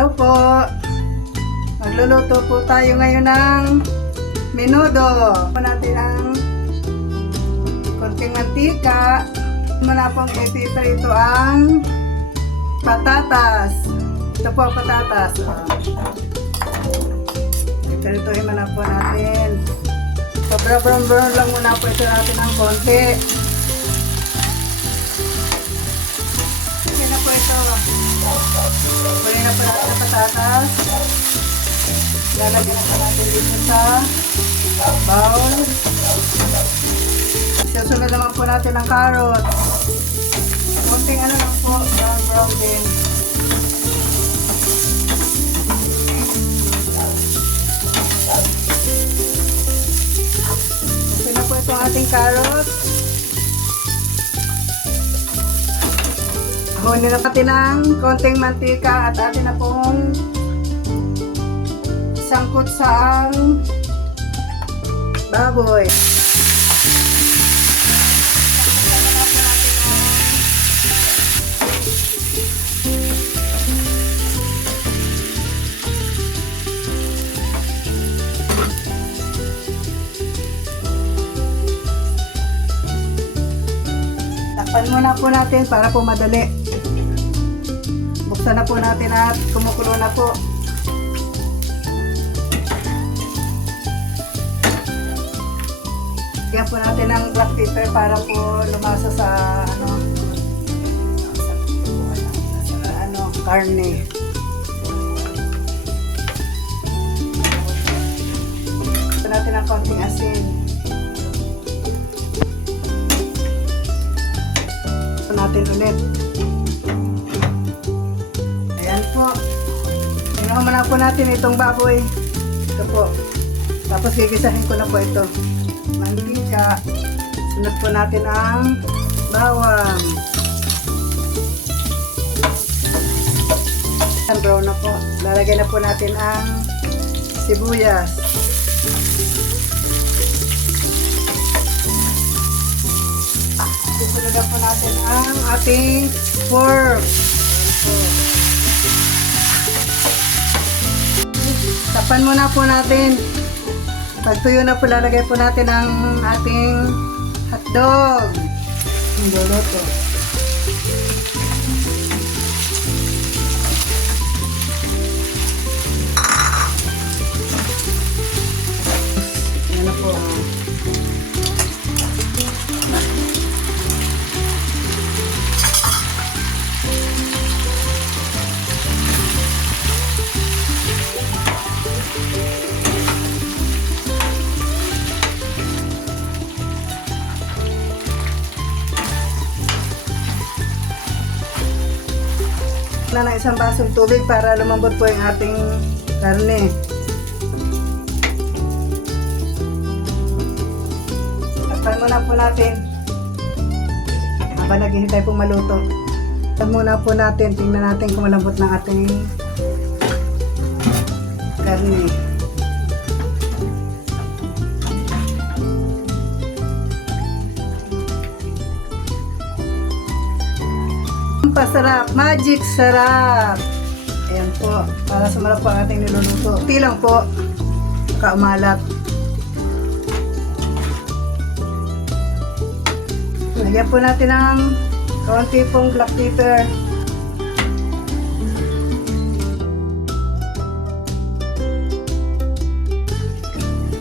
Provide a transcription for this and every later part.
Hello po. Magluluto po tayo ngayon ng menudo. Natin ang konting mantika. Muna pong ipiprito ang patatas. Ito po patatas. Ipritohin muna po natin. Sobra brown lang muna po ito natin ng konti. Yan na po ito. Kunin na po natin ang patatas. Lalagyan na po natin dito sa bowl. Susunod naman po natin ang carrot. Kunting ano lang po, brown din. Okay na po ito ang ating carrot. Hunin na natin ng konting mantika at atin na pong sangkot sa ang baboy. Takpan muna po natin para po madali. Buksan na po natin at kumukulo na po. Lagyan po natin ng black pepper para po lumasa sa karne. Ito natin ang konting asin. Ito natin ulit. Ayan po. Tingnan muna po natin itong baboy. Ito po. Tapos gigisahin ko na po ito. Mantika. Sunod po natin ang bawang. Brown na po. Lalagyan na po natin ang sibuyas. Susunod na po natin ang ating pork. Tapan muna po natin. Pag tuyo na po, lalagay po natin ang ating hotdog. Luluto. Yan na po. Na ng isang basong tubig para lumambot po yung ating karne. Takpan muna po natin habang naghihintay pong maluto. Takpan muna po natin, tingnan natin kung malambot ng ating karne. Pasarap, magic sarap. Ayan po, para sumarap po ang ating niluluto. Kunti lang po, kaumalat. Lagyan po natin ng kaunti pong black pepper.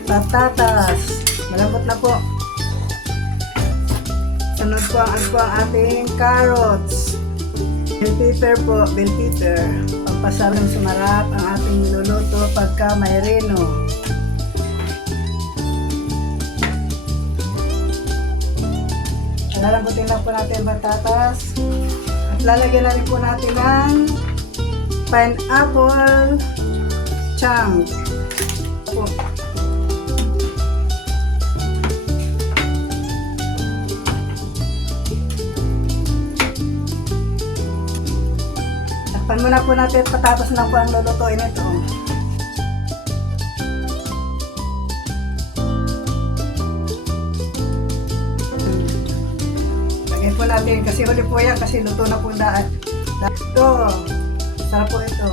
Patatas, malambot na po. Sunod po ang ating carrots. Bell pepper po, bell pepper. Pagpasarang sumarap ang ating niluluto pagka may reno. Lalambutin lang po natin ang patatas. At lalagyan na rin po natin ng pineapple chunk. Po. Takpan muna po natin at patatas na po ang lulutuin ito. Lagyan po natin kasi huli po yan kasi luto na po daan. Ito, sarap po ito.